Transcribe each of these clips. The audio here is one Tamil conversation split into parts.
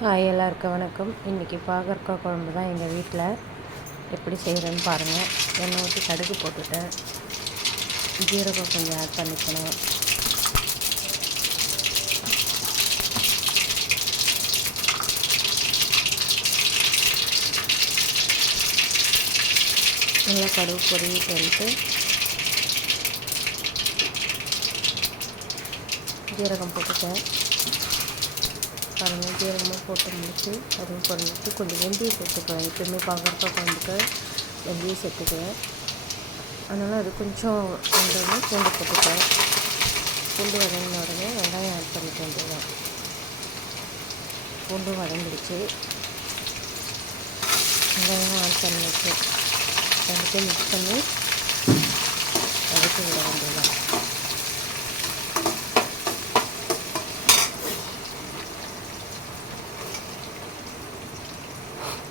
ஹாய் எல்லாருக்கும் வணக்கம். இன்றைக்கி பாகற்காய் குழம்பு தான் எங்கள் வீட்டில் எப்படி செய்கிறேன்னு பாருங்கள் எண்ணெய் ஊற்றி கடுகு போட்டுட்டேன். ஜீரகம் கொஞ்சம் ஆட் பண்ணிக்கணும். நல்லா கடுகு பொறிட்டு வந்துட்டு ஜீரகம் போட்டுட்டேன். பாருங்கள் ஜீரகமாக போட்டு முடிச்சு அதுவும் பண்ணிட்டு கொஞ்சம் வெந்தயம் சேர்த்துக்குவேன். எப்பயுமே பாகற்காய் குழம்புக்கு வெந்தயம் சேர்த்துக்குவேன். அதனால் அது கொஞ்சம் வந்தோடனே பூண்டு போட்டுக்குவேன். பூண்டு வதங்கின உடனே வெங்காயம் ஆட் பண்ணிக்க வேண்டியதான் பூண்டும் வதங்கிடுச்சு. வெங்காயம் ஆட் பண்ணிடுச்சு ரெண்டுத்தையும் மிக்ஸ் பண்ணி வதக்கி விட வேண்டியதான்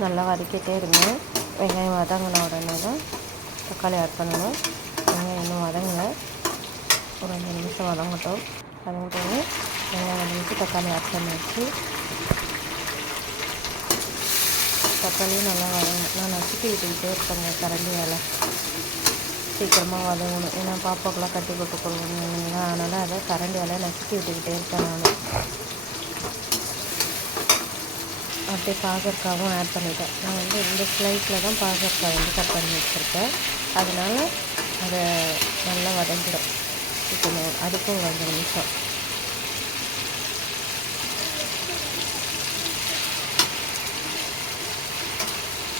நல்லா வதக்கிட்டே இருங்க. வெங்காயம் வதங்கின உடனே தான் தக்காளி ஆட் பண்ணணும். வெங்காயம் இன்னும் வதங்கலை. ஒரு அஞ்சு நிமிஷம் வதங்கட்டும். வதங்கிட்டோன்னு வெங்காயம் வதங்கிட்டு தக்காளி ஆட் பண்ணியாச்சு. தக்காளியும் நல்லா வதங்க நான் நசுக்கி விட்டுக்கிட்டே இருப்பேங்க. கரண்டி வேலை. சீக்கிரமாக வதங்கணும். ஏன்னா பாப்பாக்கெலாம் கட்டி போட்டு கொடுக்கணும் இல்லைங்களா? அதனால் அதை கரண்டி வேலையை நசுக்கி விட்டுக்கிட்டே இருப்பேன் நான். அப்படியே பாகற்காவும் ஆட் பண்ணிட்டேன். நான் வந்து இந்த ஸ்லைட்டில் தான் பாகற்காய் வந்து கட் பண்ணி வச்சுருக்கேன். அதனால் அதை நல்லா வதங்கிடும். இப்போ அதுக்கும் ஒரு அஞ்சு நிமிஷம்.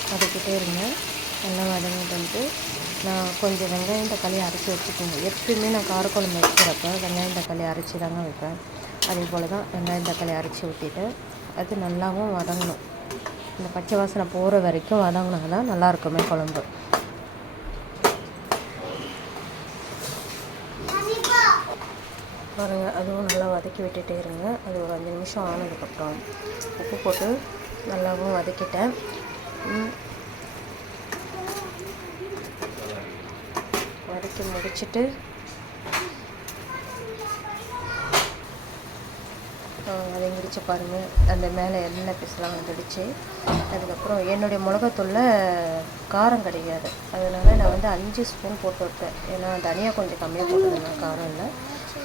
வதக்கிட்டே இருங்க. நல்லா வதங்கிட்டு வந்து நான் கொஞ்சம் வெங்காயம் தக்காளி அரைச்சி வச்சுக்கோங்க. எப்பயுமே நான் காரக்குழம்பு வைக்கிறப்ப வெங்காயம் தக்காளி அரைச்சி தாங்க வைப்பேன். அதே போல் தான் வெங்காயம் தக்காளி அரைச்சி ஊற்றிட்டு அது நல்லாவும் வதங்கணும். இந்த பச்சை வாசனை போகிற வரைக்கும் வதங்கினா தான் நல்லா இருக்குமே குழம்பு. பாருங்கள் அதுவும் நல்லா வதக்கி விட்டுட்டே இருங்க. அது ஒரு அஞ்சு நிமிஷம் ஆனதுக்கப்புறம் உப்பு போட்டு நல்லாவும் வதக்கிட்டேன். வதக்கி முடிச்சுட்டு அதை எங்கிரிச்சு பாருங்கள் அந்த மேலே எண்ணெய் பீஸ்லாம் வந்துடுச்சு. அதுக்கப்புறம் என்னுடைய மிளகாத்தூளில் காரம் கிடையாது. அதனால் நான் வந்து அஞ்சு ஸ்பூன் போட்டு வைப்பேன் ஏன்னா தனியாக கொஞ்சம் கம்மியாக போட்டுருந்தேன் காரம் இல்லை.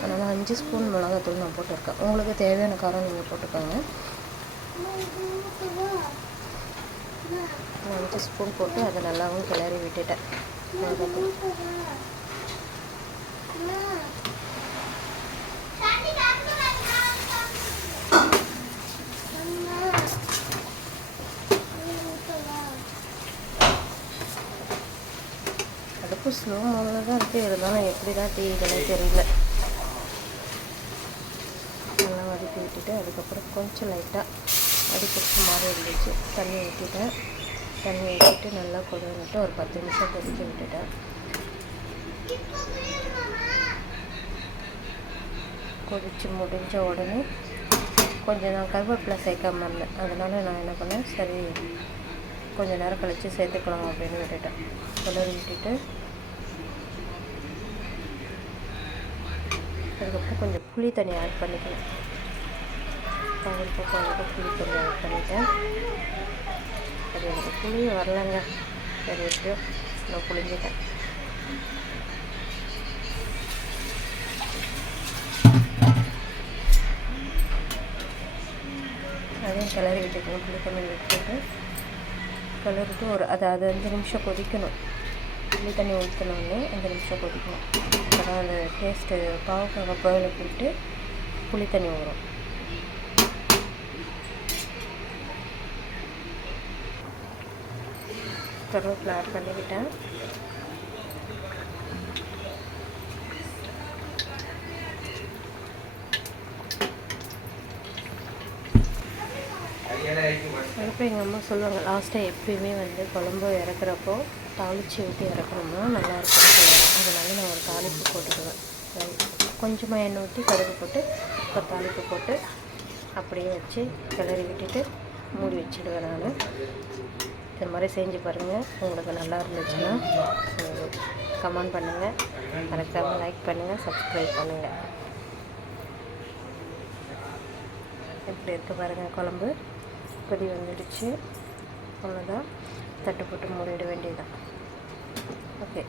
அதனால் அஞ்சு ஸ்பூன் மிளகாத்தூள் நான் போட்டிருக்கேன். உங்களுக்கு தேவையான காரம் நீங்கள் போட்டுக்கோங்க. அஞ்சு ஸ்பூன் போட்டு அதை நல்லாவும் கிளறி விட்டுட்டேன். மிளகாத்தூள் அடுப்பு ஸ்லோ மோடில் தான் இருக்குது இருந்தாலும் எப்படி தான் தீயுதுன்னே தெரியல. நல்லா வதக்கி விட்டுட்டு அதுக்கப்புறம் கொஞ்சம் லைட்டாக அடிப்பிடிச்ச மாதிரி இருந்துச்சு. தண்ணி ஊற்றிட்டேன் தண்ணி ஊற்றிட்டு நல்லா கொதிட்டு ஒரு பத்து நிமிஷம் கொதிக்க விட்டுட்டேன். கொதித்து முடிஞ்ச உடனே கொஞ்சம் நான் கருவேப்பிலை சேர்க்காம இருந்தேன். அதனால் நான் என்ன பண்ணேன் சரி கொஞ்சம் நேரம் கழித்து சேர்த்துக்கலாம் அப்படின்னு விட்டுட்டேன். கிளறி விட்டுட்டு அதுக்கப்புறம் கொஞ்சம் புளி தண்ணி ஆட் பண்ணிக்கலாம் அதுக்கு வந்து புளி தண்ணி ஆட் பண்ணிட்டேன். அது எனக்கு புளி வரலங்க. சரி எப்படியோ நான் புளிஞ்சிட்டேன். அதையும் கிளறி விட்டுக்கணும். புளி தண்ணி விட்டுட்டு கிளறிட்டு ஒரு அது அது அஞ்சு நிமிஷம் கொதிக்கணும். புளி தண்ணி ஊற்றினோடனே அஞ்சு நிமிஷம் கொதிக்கணும். அப்போ அந்த டேஸ்ட்டு பாவக்காய் கோயிலுக்கு போட்டு புளி தண்ணி வரும் கருவேப்பிலை ஆட் பண்ணிக்கிட்டேன். அதுக்கப்புறம் எங்கள் அம்மா சொல்லுவாங்க லாஸ்ட்டாக எப்பயுமே வந்து குழம்பு இறக்குறப்போ தாளித்து ஊற்றி இறக்கணும்னா நல்லா இருக்கும்னு சொல்லுவாங்க. அதனால நான் ஒரு தாளிப்பு போட்டுக்குவேன். கொஞ்சமாக எண்ணெய் ஊற்றி கடுகு போட்டு இப்போ தாளிப்பு போட்டு அப்படியே வச்சு கிளறி விட்டுட்டு மூடி வச்சுடுவேன் நான். இது மாதிரி செஞ்சு பாருங்கள் உங்களுக்கு நல்லா இருந்துச்சுன்னா கமெண்ட் பண்ணுங்கள் மறக்காமல் லைக் பண்ணுங்கள் சப்ஸ்கிரைப் பண்ணுங்கள் எப்படி இருக்குது பாருங்கள் குழம்பு? கொதி வந்துடுச்சு. அவ்வளோதான் தட்டு போட்டு மூடிட வேண்டியதுதான். ഓക്കെ.